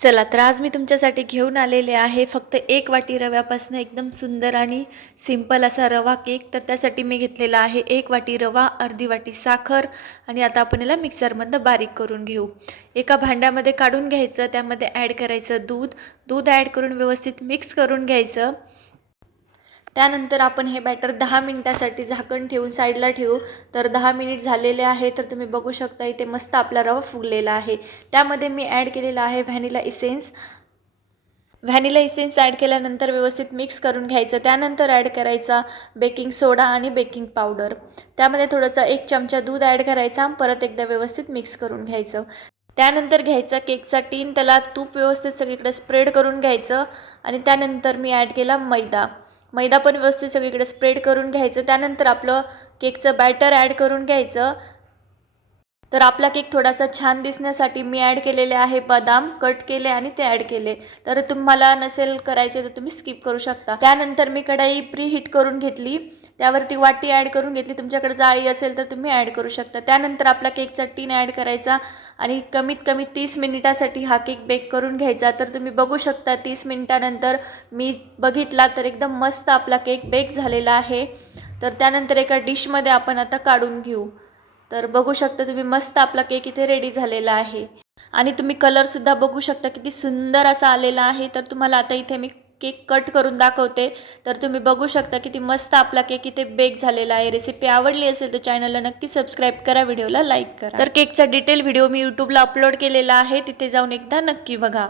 चला तर आज मी तुमच्यासाठी घेऊन आलेले आहे फक्त 1 वाटी रव्यापासून एकदम सुंदर आणि सिंपल असा रवा केक। तर त्यासाठी मी घेतलेला आहे 1 वाटी रवा, अर्धी वाटी साखर आणि आता आपण याला मिक्सरमधनं बारीक करून घेऊ। एका भांड्यामध्ये काढून घ्यायचं, त्यामध्ये ॲड करायचं दूध ॲड करून व्यवस्थित मिक्स करून घ्यायचं। त्यानंतर आपण हे बॅटर 10 मिनिटांसाठी झाकण ठेवून साईडला ठेवू। तर 10 मिनिट झालेले आहे, तर तुम्ही बघू शकता इथे मस्त आपला रवा फुगलेला आहे। त्यामध्ये मी ॲड केलेला आहे व्हॅनिला इसेन्स ॲड केल्यानंतर व्यवस्थित मिक्स करून घ्यायचं। त्यानंतर ॲड करायचा बेकिंग सोडा आणि बेकिंग पावडर। त्यामध्ये थोडंसं 1 चमचा दूध ॲड करायचा, परत एकदा व्यवस्थित मिक्स करून घ्यायचं। त्यानंतर घ्यायचा केकचा टीन, त्याला तूप व्यवस्थित सगळीकडे स्प्रेड करून घ्यायचं आणि त्यानंतर मी ॲड केला मैदा पण व्यवस्थित सगळीकडे स्प्रेड करून घ्यायचं। त्यानंतर आपलं केकचं बॅटर ॲड करून घ्यायचं। तर आपला केक थोडासा छान दिसण्यासाठी मी ॲड केलेले आहे बदाम कट केले आणि ते ॲड केले। तर तुम्हाला नसेल करायचे तर तुम्ही स्किप करू शकता। त्यानंतर मी कढई प्रीहीट करून घेतली, त्यावरती वाटी ॲड करून घेतली। तुमच्याकडे जाळी असेल तर तुम्ही ॲड करू शकता। त्यानंतर आपला केकचा टीन ॲड करायचा आणि कमीत कमी 30 मिनिटासाठी हा केक बेक करून घ्यायचा। तर तुम्ही बघू शकता 30 मिनिटानंतर मी बघितला तर एकदम मस्त आपला केक बेक झालेला आहे। तर त्यानंतर एका डिशमध्ये आपण आता काढून घेऊ। तर बघू शकता तुम्ही मस्त आपला केक इथे रेडी झालेला आहे आणि तुम्ही कलर सुद्धा बघू शकता किती सुंदर असा आलेला आहे। तर तुम्हाला आता इथे मी केक कट करून दाखवते। तर तुम्ही बघू शकता किती मस्त आपला केक इथे बेक झालेला आहे। रेसिपी आवडली असेल तर चॅनलला नक्की सबस्क्राईब करा, व्हिडिओला लाईक करा। तर केकचा डिटेल व्हिडिओ मी यूट्यूबला अपलोड केलेला आहे, तिथे जाऊन एकदा नक्की बघा।